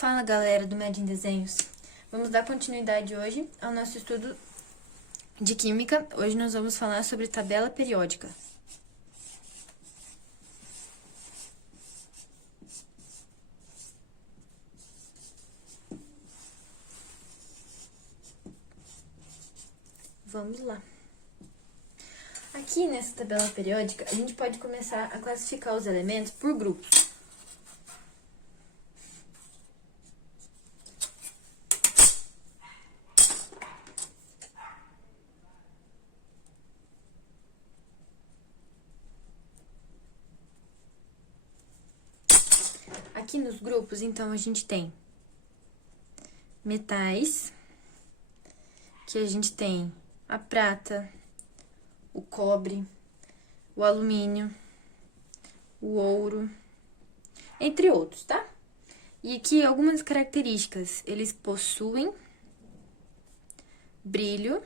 Fala galera do Med em Desenhos, vamos dar continuidade hoje ao nosso estudo de Química. Hoje nós vamos falar sobre tabela periódica. Vamos lá. Aqui nessa tabela periódica, a gente pode começar a classificar os elementos por grupos. Aqui nos grupos, então, a gente tem metais, que a gente tem a prata, o cobre, o alumínio, o ouro, entre outros, tá? E aqui algumas características, eles possuem brilho,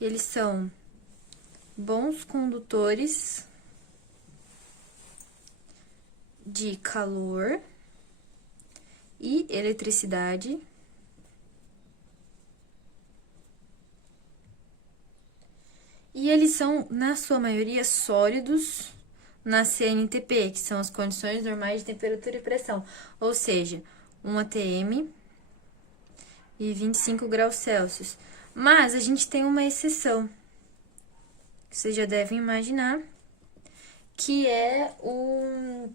eles são bons condutores de calor e eletricidade, e eles são, na sua maioria, sólidos na CNTP, que são as condições normais de temperatura e pressão, ou seja, 1 atm e 25 graus Celsius. Mas a gente tem uma exceção, que vocês já devem imaginar, que é o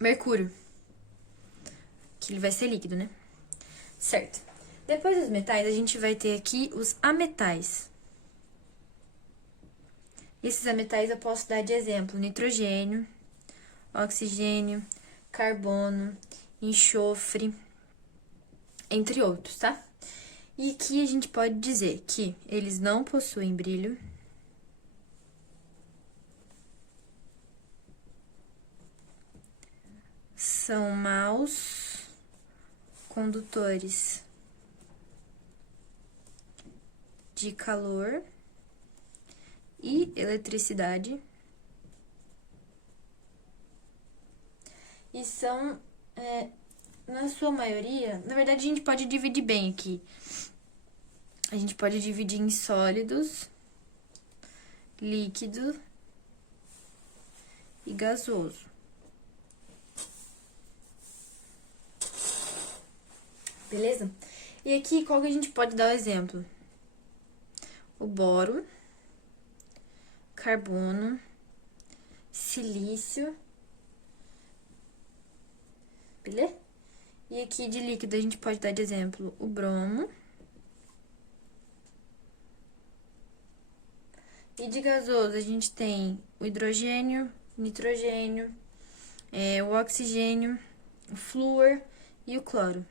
mercúrio, que ele vai ser líquido, né? Certo. Depois dos metais, a gente vai ter aqui os ametais. Esses ametais eu posso dar de exemplo: nitrogênio, oxigênio, carbono, enxofre, entre outros, tá? E aqui a gente pode dizer que eles não possuem brilho, são maus condutores de calor e eletricidade, e são, na sua maioria, na verdade a gente pode dividir bem aqui. A gente pode dividir em sólidos, líquido e gasoso. Beleza? E aqui, qual que a gente pode dar o exemplo? O boro, carbono, silício, beleza? E aqui de líquido a gente pode dar de exemplo o bromo. E de gasoso a gente tem o hidrogênio, o nitrogênio, o oxigênio, o flúor e o cloro.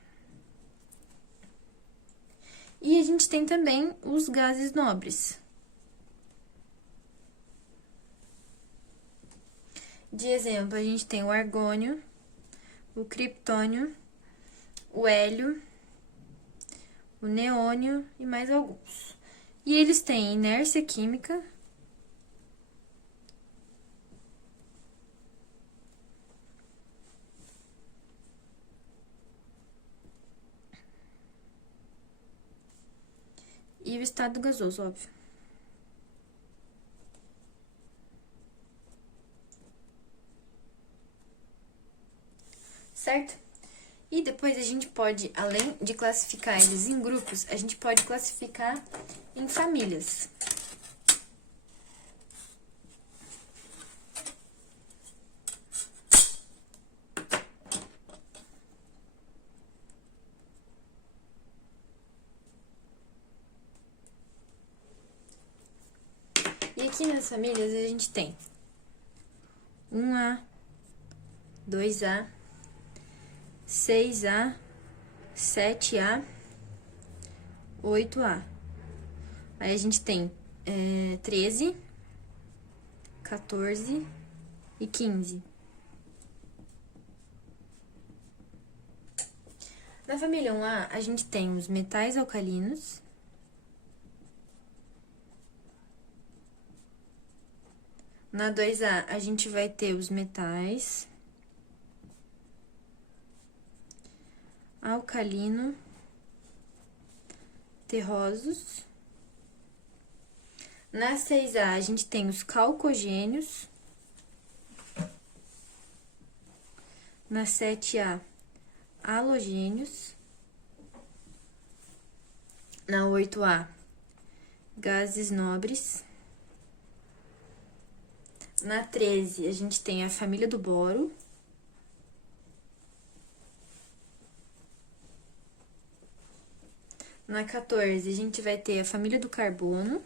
E a gente tem também os gases nobres. De exemplo, a gente tem o argônio, o criptônio, o hélio, o neônio e mais alguns. E eles têm inércia química, e o estado gasoso, óbvio. Certo? E depois a gente pode, além de classificar eles em grupos, a gente pode classificar em famílias. E aqui nas famílias a gente tem 1A, 2A, 6A, 7A, 8A. Aí a gente tem 13, 14 e 15. Na família 1A, a gente tem os metais alcalinos, Na 2A, a gente vai ter os metais. alcalino, terrosos. Na 6A, a gente tem os calcogênios. Na 7A, halogênios. Na 8A, gases nobres. Na 13, a gente tem a família do boro. Na 14, a gente vai ter a família do carbono.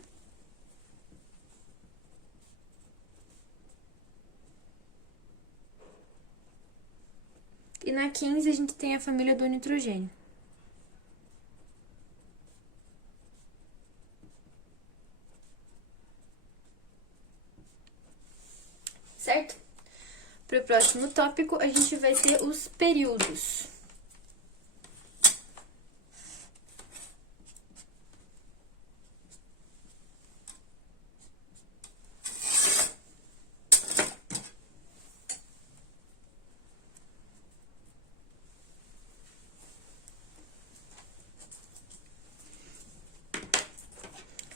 E na 15, a gente tem a família do nitrogênio. Certo? Para o próximo tópico, a gente vai ter os períodos.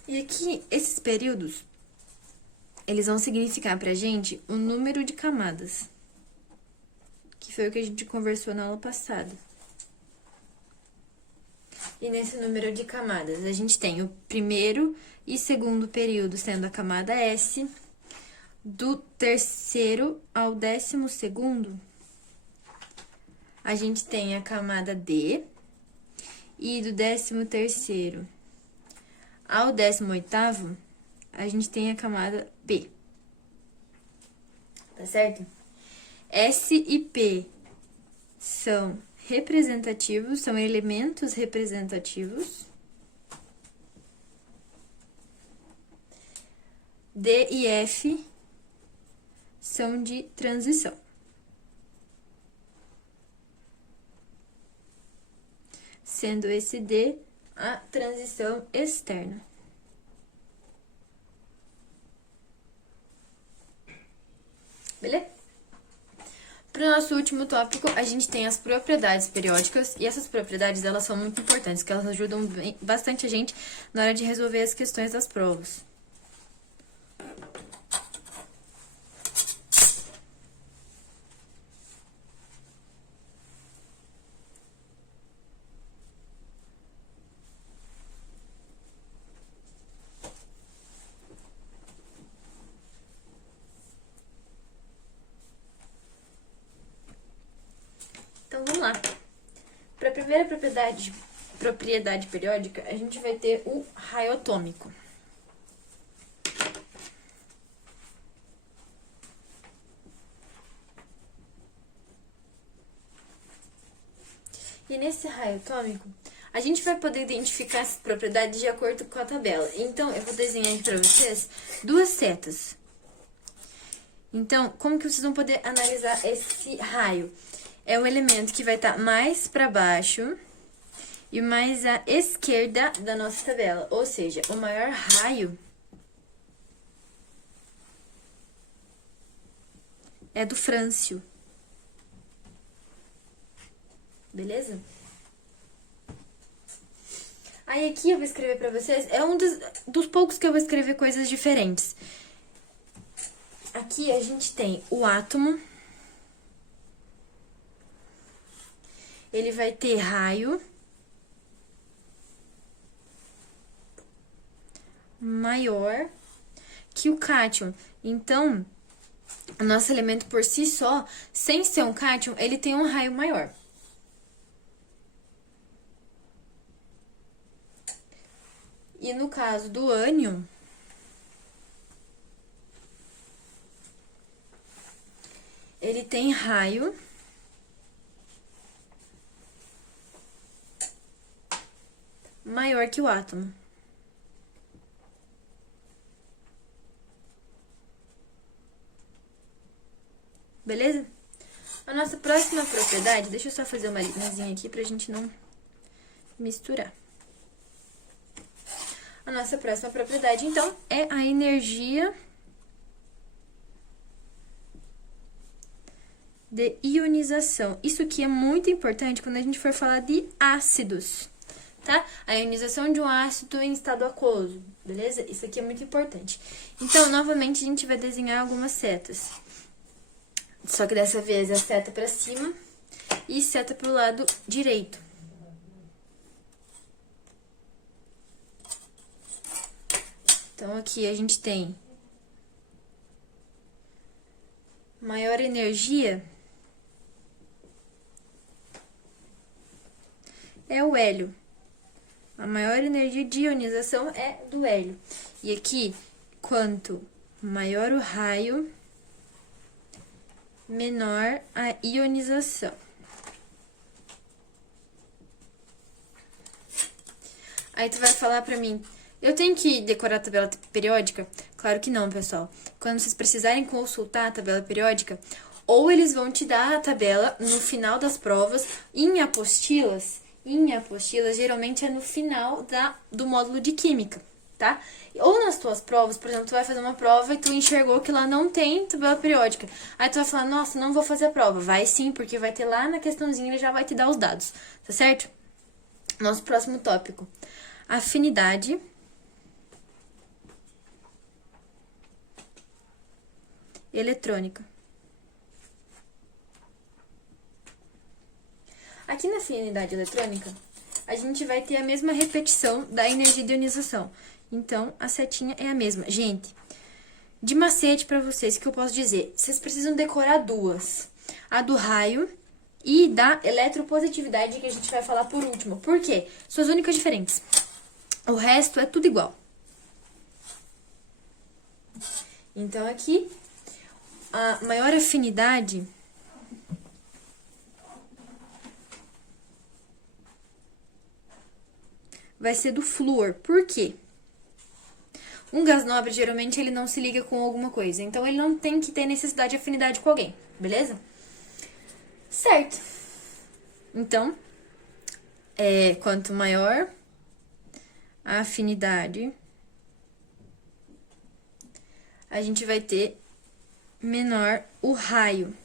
E aqui, esses períodos, eles vão significar pra gente o número de camadas, que foi o que a gente conversou na aula passada. E nesse número de camadas, a gente tem o primeiro e segundo período sendo a camada S, do terceiro ao 12º, a gente tem a camada D, e do 13º ao 18º, a gente tem a camada B. Tá certo? S e P são representativos, são elementos representativos. D e F são de transição. Sendo esse D a transição externa. Beleza? Para o nosso último tópico, a gente tem as propriedades periódicas, e essas propriedades, elas são muito importantes, porque elas ajudam bastante a gente na hora de resolver as questões das provas. Então, vamos lá. Para a primeira propriedade periódica, a gente vai ter o raio atômico. E nesse raio atômico, a gente vai poder identificar essas propriedades de acordo com a tabela. Então, eu vou desenhar aqui para vocês duas setas. Então, como que vocês vão poder analisar esse raio? É o elemento que vai estar mais para baixo e mais à esquerda da nossa tabela. Ou seja, o maior raio é do frâncio. Beleza? Aí aqui eu vou escrever para vocês, é um dos poucos que eu vou escrever coisas diferentes. Aqui a gente tem o átomo. Ele vai ter raio maior que o cátion. Então, o nosso elemento por si só, sem ser um cátion, ele tem um raio maior. E no caso do ânion, ele tem raio maior que o átomo. Beleza? A nossa próxima propriedade, deixa eu só fazer uma linhazinha aqui pra gente não misturar. A nossa próxima propriedade, então, é a energia de ionização. Isso aqui é muito importante quando a gente for falar de ácidos, tá? A ionização de um ácido em estado aquoso, beleza? Isso aqui é muito importante. Então, novamente, a gente vai desenhar algumas setas. Só que dessa vez é seta para cima e seta para o lado direito. Então, aqui a gente tem maior energia é o hélio. A maior energia de ionização é do hélio. E aqui, quanto maior o raio, menor a ionização. Aí tu vai falar pra mim, eu tenho que decorar a tabela periódica? Claro que não, pessoal. Quando vocês precisarem consultar a tabela periódica, ou eles vão te dar a tabela no final das provas, em apostilas, geralmente é no final do módulo de química, tá? Ou nas tuas provas, por exemplo, tu vai fazer uma prova e tu enxergou que lá não tem tabela periódica. Aí tu vai falar, nossa, não vou fazer a prova. Vai sim, porque vai ter lá na questãozinha, ele já vai te dar os dados, tá certo? Nosso próximo tópico. Afinidade eletrônica. Aqui na afinidade eletrônica, a gente vai ter a mesma repetição da energia de ionização. Então, a setinha é a mesma. Gente, de macete pra vocês, o que eu posso dizer? Vocês precisam decorar duas. A do raio e da eletropositividade, que a gente vai falar por último. Por quê? São as únicas diferentes. O resto é tudo igual. Então, aqui, a maior afinidade vai ser do flúor. Por quê? Um gás nobre, geralmente, ele não se liga com alguma coisa. Então, ele não tem que ter necessidade de afinidade com alguém, beleza? Certo. Então, quanto maior a afinidade, a gente vai ter menor o raio.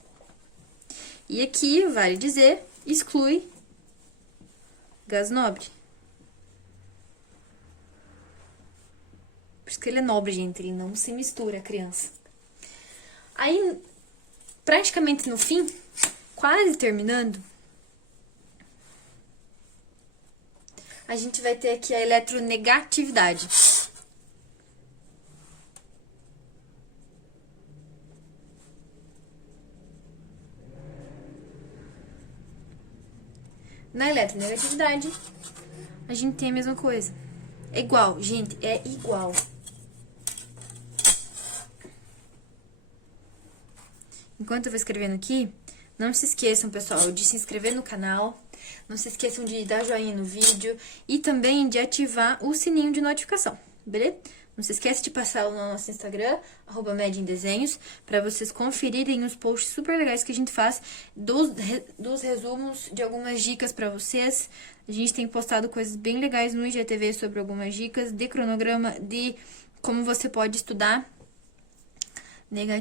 E aqui, vale dizer, exclui gás nobre. Por isso que ele é nobre, gente, ele não se mistura, criança. Aí, praticamente no fim, quase terminando, a gente vai ter aqui a eletronegatividade. Na eletronegatividade, a gente tem a mesma coisa. É igual, gente, é igual. Enquanto eu vou escrevendo aqui, não se esqueçam, pessoal, de se inscrever no canal. Não se esqueçam de dar joinha no vídeo e também de ativar o sininho de notificação, beleza? Não se esqueça de passar no nosso Instagram, @medindesenhos, para vocês conferirem os posts super legais que a gente faz dos resumos de algumas dicas para vocês. A gente tem postado coisas bem legais no IGTV sobre algumas dicas de cronograma, de como você pode estudar já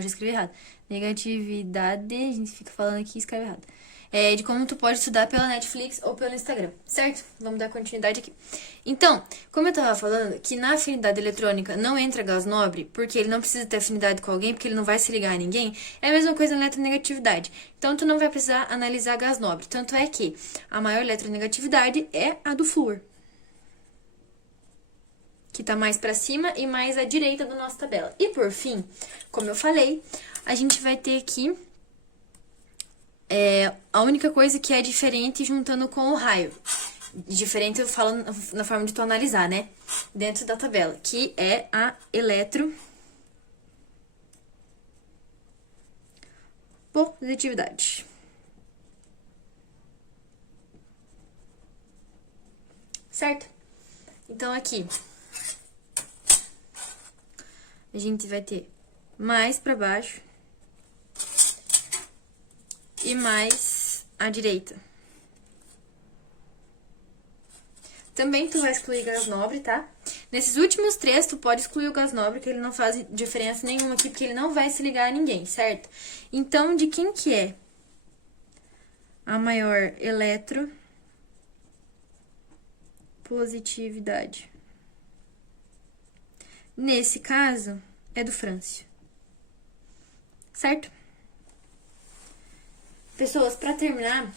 escrevi errado. Negatividade, a gente fica falando aqui e escreve errado. De como tu pode estudar pela Netflix ou pelo Instagram, certo? Vamos dar continuidade aqui. Então, como eu tava falando, que na afinidade eletrônica não entra gás nobre, porque ele não precisa ter afinidade com alguém, porque ele não vai se ligar a ninguém, é a mesma coisa na eletronegatividade. Então, tu não vai precisar analisar gás nobre. Tanto é que a maior eletronegatividade é a do flúor, que tá mais pra cima e mais à direita da nossa tabela. E por fim, como eu falei, a gente vai ter aqui a única coisa que é diferente juntando com o raio. Diferente eu falo na forma de tu analisar, né? Dentro da tabela, que é a eletropositividade. Certo? Então, aqui, a gente vai ter mais pra baixo e mais à direita. Também tu vai excluir gás nobre, tá? Nesses últimos três, tu pode excluir o gás nobre, que ele não faz diferença nenhuma aqui, porque ele não vai se ligar a ninguém, certo? Então, de quem que é a maior eletropositividade? Nesse caso, é do frâncio. Certo? Pessoas, pra terminar,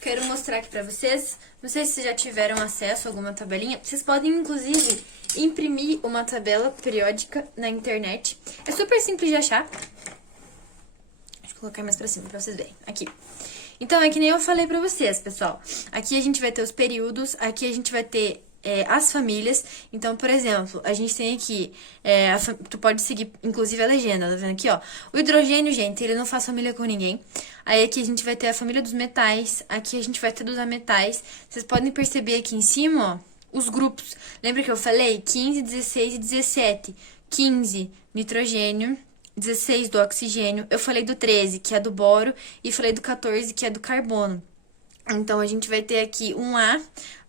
quero mostrar aqui pra vocês. Não sei se vocês já tiveram acesso a alguma tabelinha. Vocês podem, inclusive, imprimir uma tabela periódica na internet. É super simples de achar. Deixa eu colocar mais pra cima pra vocês verem. Aqui. Então, é que nem eu falei pra vocês, pessoal. Aqui a gente vai ter os períodos, aqui a gente vai ter as famílias. Então, por exemplo, a gente tem aqui, tu pode seguir, inclusive, a legenda, tá vendo aqui, ó? O hidrogênio, gente, ele não faz família com ninguém. Aí aqui a gente vai ter a família dos metais, aqui a gente vai ter dos ametais. Vocês podem perceber aqui em cima, ó, os grupos. Lembra que eu falei? 15, 16 e 17. 15, nitrogênio. 16 do oxigênio. Eu falei do 13, que é do boro, e falei do 14, que é do carbono. Então, a gente vai ter aqui 1A,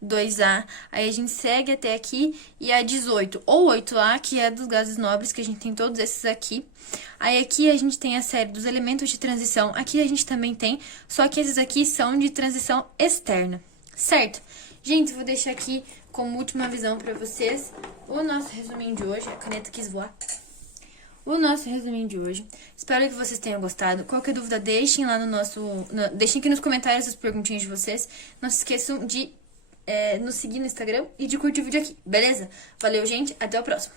2A, aí a gente segue até aqui, e a 18, ou 8A, que é dos gases nobres, que a gente tem todos esses aqui. Aí aqui a gente tem a série dos elementos de transição, aqui a gente também tem, só que esses aqui são de transição externa, certo? Gente, vou deixar aqui como última visão pra vocês o nosso resuminho de hoje. A caneta quis voar. O nosso resuminho de hoje. Espero que vocês tenham gostado. Qualquer dúvida, deixem lá no nosso... deixem aqui nos comentários as perguntinhas de vocês. Não se esqueçam de nos seguir no Instagram e de curtir o vídeo aqui, beleza? Valeu, gente. Até o próximo.